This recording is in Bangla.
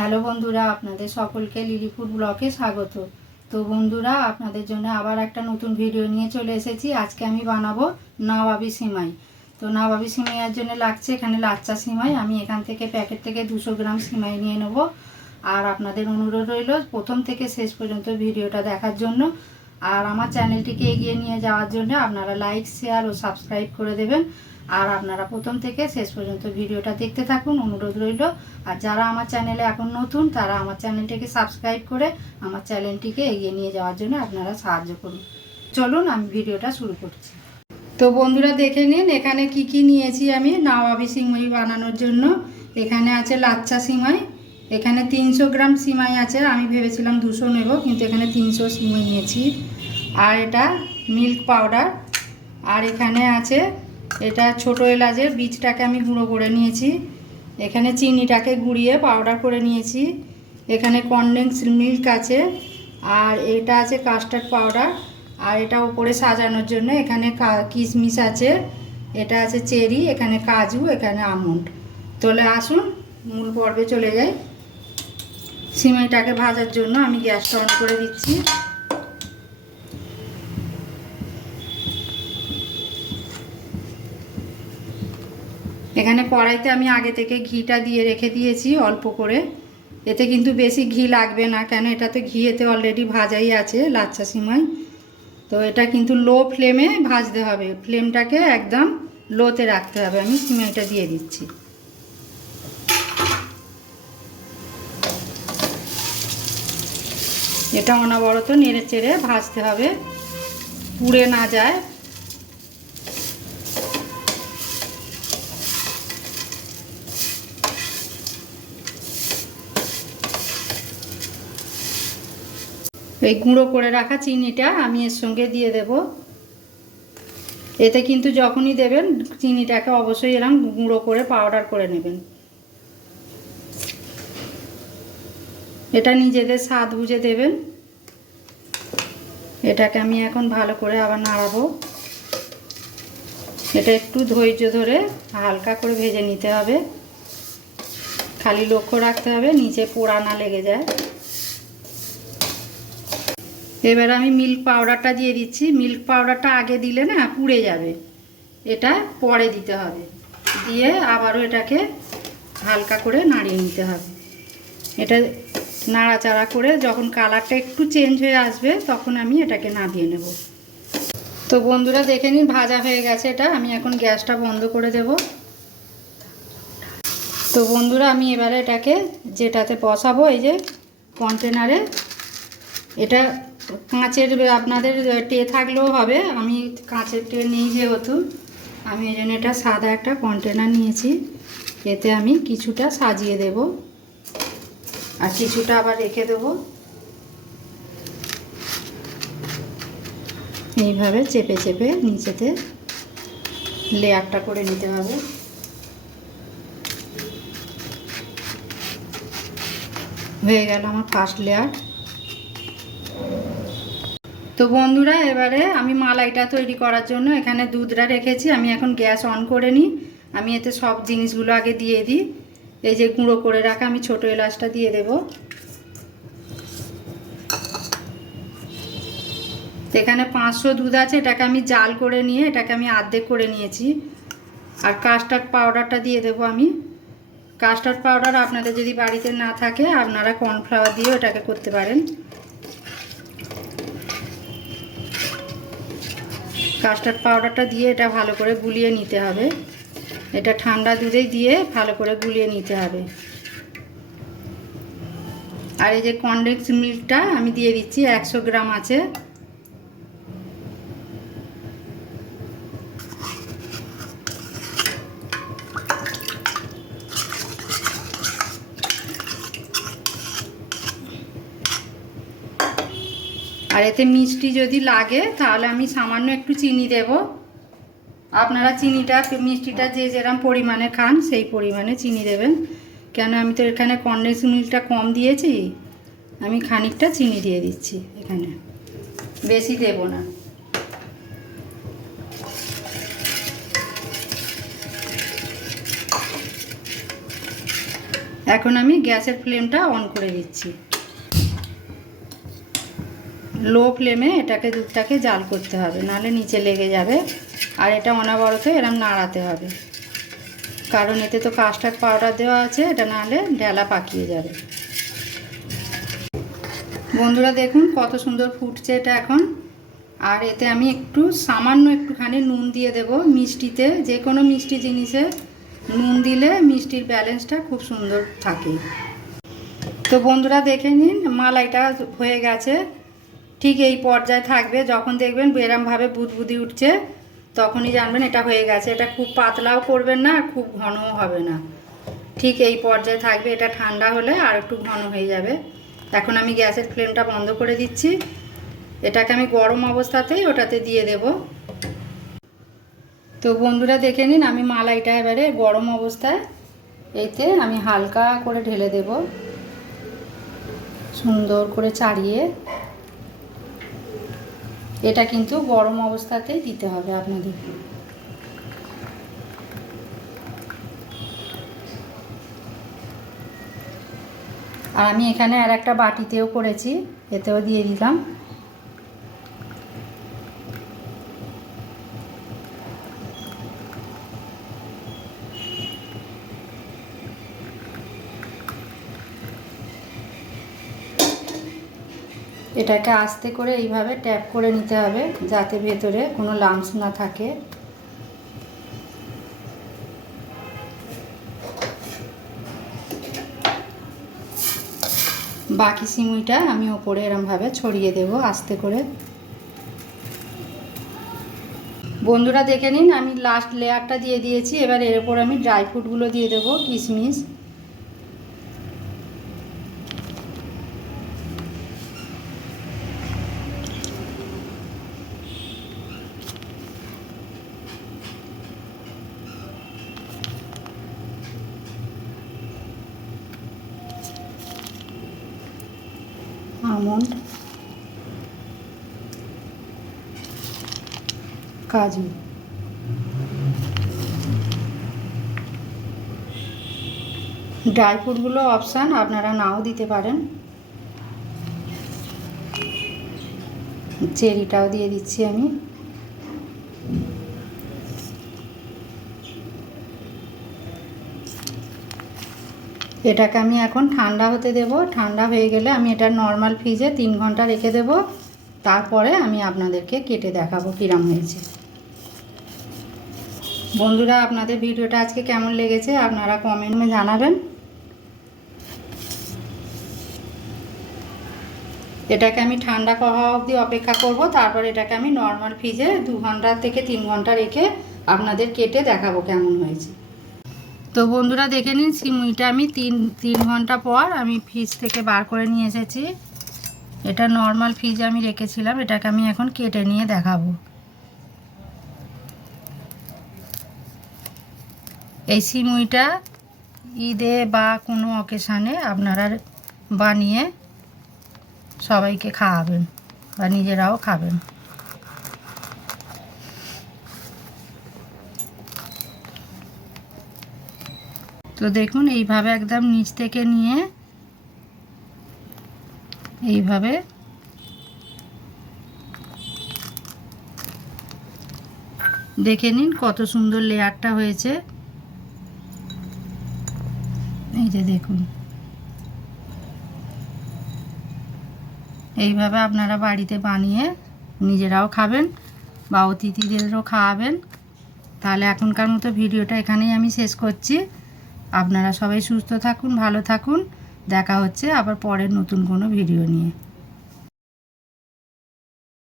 হ্যালো বন্ধুরা, আপনাদের সকলকে লিলি ফুড ব্লগে স্বাগত। তো বন্ধুরা, আপনাদের জন্য আবার একটা নতুন ভিডিও নিয়ে চলে এসেছি। আজকে আমি বানাবো নবাবী সিমাই। তো নবাবী সিমাইয়ের জন্য লাগছে এখানে লাচ্চা সিমাই। আমি এখান থেকে প্যাকেট থেকে 200 গ্রাম সিমাই নিয়ে নেব। আর আপনাদের অনুরোধ রইল প্রথম থেকে শেষ পর্যন্ত ভিডিওটা দেখার জন্য। আর আমার চ্যানেলটিকে এগিয়ে নিয়ে যাওয়ার জন্য আপনারা লাইক, শেয়ার ও সাবস্ক্রাইব করে দেবেন। আর আপনারা প্রথম থেকে শেষ পর্যন্ত ভিডিওটা দেখতে থাকুন, অনুরোধ রইল। আর যারা আমার চ্যানেলে এখন নতুন, তারা আমার চ্যানেলটিকে সাবস্ক্রাইব করে আমার চ্যানেলটিকে এগিয়ে নিয়ে যাওয়ার জন্য আপনারা সাহায্য করুন। চলুন আমি ভিডিওটা শুরু করছি। তো বন্ধুরা, দেখে নিন এখানে কি কি নিয়েছি আমি নবাবী সিমাই বানানোর জন্য। এখানে আছে লাচ্চা সিমাই, এখানে 300 গ্রাম সিমাই আছে। আমি ভেবেছিলাম 200 নেব, কিন্তু এখানে 300 সিমাই নিয়েছি। আর এটা মিল্ক পাউডার। আর এখানে আছে এটা ছোটো এলাচের বীজটাকে আমি গুঁড়ো করে নিয়েছি। এখানে চিনিটাকে গুঁড়িয়ে পাউডার করে নিয়েছি। এখানে কনডেন্স মিল্ক আছে। আর এটা আছে কাস্টার্ড পাউডার। আর এটা উপরে সাজানোর জন্য এখানে কিশমিশ আছে, এটা আছে চেরি, এখানে কাজু, এখানে আমন্ড। তাহলে আসুন মূল পর্বে চলে যাই। সিমাইটাকে ভাজার জন্য আমি গ্যাসটা অন করে দিচ্ছি। এখানে কড়াইতে আমি আগে থেকে ঘিটা দিয়ে রেখে দিয়েছি অল্প করে। এতে কিন্তু বেশি ঘি লাগবে না, কেন এটাতে ঘিয়েতে অলরেডি ভাজাই আছে লাচ্চা সিমাই। তো এটা কিন্তু লো ফ্লেমে ভাজতে হবে, ফ্লেমটাকে একদম লোতে রাখতে হবে। আমি সিমাইটা দিয়ে দিচ্ছি। এটা অনবরত নেড়ে চেড়ে ভাজতে হবে, পুড়ে না যায়। এই গুঁড়ো করে রাখা চিনিটা আমি এর সঙ্গে দিয়ে দেব। এতে কিন্তু যখনই দেবেন চিনিটাকে অবশ্যই এরকম গুঁড়ো করে পাউডার করে নেবেন। এটা নিজেদের স্বাদ বুঝে দেবেন। এটাকে আমি এখন ভালো করে আবার নাড়াবো। এটা একটু ধৈর্য ধরে হালকা করে ভেজে নিতে হবে, খালি লক্ষ্য রাখতে হবে নিচে পোড়া না লেগে যায়। এবার আমি মিল্ক পাউডারটা দিয়ে দিচ্ছি। মিল্ক পাউডারটা আগে দিলে না পুড়ে যাবে, এটা পরে দিতে হবে। দিয়ে আবারও এটাকে হালকা করে নাড়িয়ে নিতে হবে। এটা নাড়াচাড়া করে যখন কালারটা একটু চেঞ্জ হয়ে আসবে তখন আমি এটাকে নামিয়ে নেব। তো বন্ধুরা, দেখে নিন ভাজা হয়ে গেছে এটা। আমি এখন গ্যাসটা বন্ধ করে দেব। তো বন্ধুরা, আমি এবারে এটাকে যেটাতে বসাবো, এই যে কন্টেনারে, এটা কাঁচের, আপনাদের ট্রে থাকলেও হবে। আমি কাঁচের ট্রে নেই যেহেতু, আমি এই জন্য এটা সাদা একটা কন্টেনার নিয়েছি। এতে আমি কিছুটা সাজিয়ে দেব আর কিছুটা আবার রেখে দেব। এইভাবে চেপে চেপে নিচেতে লেয়ারটা করে নিতে হবে। হয়ে গেল আমার ফার্স্ট লেয়ার। তো বন্ধুরা, এবারে আমি মালাইটা তৈরি করার জন্য এখানে দুধটা রেখেছি। আমি এখন গ্যাস অন করে নিই। আমি এতে সব জিনিসগুলো আগে দিয়ে দিই। এই যে গুঁড়ো করে রাখা আমি ছোটো এলাচটা দিয়ে দেব। এখানে 500 দুধ আছে, এটাকে আমি জাল করে নিয়ে এটাকে আমি অর্ধেক করে নিয়েছি। আর কাস্টার্ড পাউডারটা দিয়ে দেব আমি। কাস্টার্ড পাউডার আপনাদের যদি বাড়িতে না থাকে আপনারা কর্নফ্লাওয়ার দিয়েও এটাকে করতে পারেন। কাস্টার্ড পাউডারটা দিয়ে এটা ভালো করে গুলিয়ে নিতে হবে। এটা ঠান্ডা দুধেই দিয়ে ভালো করে গুলিয়ে নিতে হবে। আর এই যে কনডেন্স মিল্কটা আমি দিয়ে দিচ্ছি, 100 গ্রাম আছে। আর এতে মিষ্টি যদি লাগে তাহলে আমি সামান্য একটু চিনি দেব। আপনারা চিনিটা, মিষ্টিটা যে যেরকম পরিমাণে খান সেই পরিমাণে চিনি দেবেন। কেন আমি তো এখানে কনডেন্স মিল্কটা কম দিয়েছি, আমি খানিকটা চিনি দিয়ে দিচ্ছি এখানে, বেশি দেব না। এখন আমি গ্যাসের ফ্লেমটা অন করে দিচ্ছি। লো ফ্লেমে দুধটাকে জাল করতে হবে, নাহলে নিচে লেগে যাবে। আর এটা অনবরত এরম নাড়াতে হবে, কারণ এতে তো কাস্টার্ড পাউডার দেওয়া আছে, এটা নাহলে ঢেলা পাকিয়ে যাবে। বন্ধুরা দেখুন কত সুন্দর ফুটছে এটা এখন। আর এতে আমি সামান্য একটুখানি নুন দিয়ে দেব। মিষ্টিতে, যে কোনো মিষ্টি জিনিসে নুন দিলে মিষ্টির ব্যালেন্সটা খুব সুন্দর থাকে। তো বন্ধুরা দেখে নিন, মালাইটা হয়ে গেছে। ঠিক এই পর্যায়ে থাকবে, যখন দেখবেন এরমভাবে বুদবুদি উঠছে তখনই জানবেন এটা হয়ে গেছে। এটা খুব পাতলাও করবেন না আর খুব ঘনও হবে না, ঠিক এই পর্যায়ে থাকবে। এটা ঠান্ডা হলে আর একটু ঘন হয়ে যাবে। এখন আমি গ্যাসের ফ্লেমটা বন্ধ করে দিচ্ছি। এটাকে আমি গরম অবস্থাতেই ওটাতে দিয়ে দেব। তো বন্ধুরা দেখে নিন, আমি মালাইটা এবারে গরম অবস্থায় এতে আমি হালকা করে ঢেলে দেব, সুন্দর করে চাড়িয়ে। এটা কিন্তু গরম অবস্থাতেই দিতে হবে আপনাদের। আর আমি এখানে আর একটা বাটিতেও করেছি, এতেও দিয়ে দিলাম। এটাকে আস্তে করে এইভাবে ট্যাপ করে নিতে হবে, যাতে ভেতরে কোনো লাম্পস না থাকে। বাকি সিমুইটা আমি ওপরে এরমভাবে ছড়িয়ে দেব আস্তে করে। বন্ধুরা দেখে নিন, আমি লাস্ট লেয়ারটা দিয়ে দিয়েছি। এবার এর উপর আমি ড্রাই ফ্রুটগুলো দিয়ে দেবো, কিশমিশ। আমন্ড, কাজু। ড্রাই ফ্রুটগুলো অপশান, আপনারা নাও দিতে পারেন। চেরিটাও দিয়ে দিচ্ছি আমি। এটাকে আমি এখন ঠান্ডা হতে দেব। ঠান্ডা হয়ে গেলে আমি এটা নর্মাল ফ্রিজে 3 ঘন্টা রেখে দেব। তারপরে আমি আপনাদেরকে কেটে দেখাবো কিরম হয়েছে। বন্ধুরা আপনাদের ভিডিওটা আজকে কেমন লেগেছে আপনারা কমেন্টে জানাবেন। এটাকে আমি ঠান্ডা হওয়া অবধি অপেক্ষা করব, তারপর এটাকে আমি নর্মাল ফ্রিজে 2 ঘন্টা থেকে 3 ঘন্টা রেখে আপনাদের কেটে দেখাবো কেমন হয়েছে। তো বন্ধুরা দেখে নিন, সিমুইটা আমি 3 ঘন্টা পর আমি ফ্রিজ থেকে বার করে নিয়ে এসেছি। এটা নর্মাল ফ্রিজে আমি রেখেছিলাম। এটাকে আমি এখন কেটে নিয়ে দেখাবো। এই সিমুইটা ঈদে বা কোনো অকেশানে আপনারা বানিয়ে সবাইকে খাওয়াবেন বা নিজেরাও খাবেন। তো দেখুন এইভাবে একদম নিচ থেকে নিয়ে এইভাবে দেখে নিন কত সুন্দর লেয়ারটা হয়েছে। এই যে দেখুন, এইভাবে আপনারা বাড়িতে বানিয়ে নিজেরাও খাবেন বা অতিথিদেরও খাওয়াবেন। তাহলে এখনকার মতো ভিডিওটা এখানেই আমি শেষ করছি। আপনারা সবাই সুস্থ থাকুন, ভালো থাকুন। দেখা হচ্ছে আবার পরের নতুন কোনো ভিডিও নিয়ে।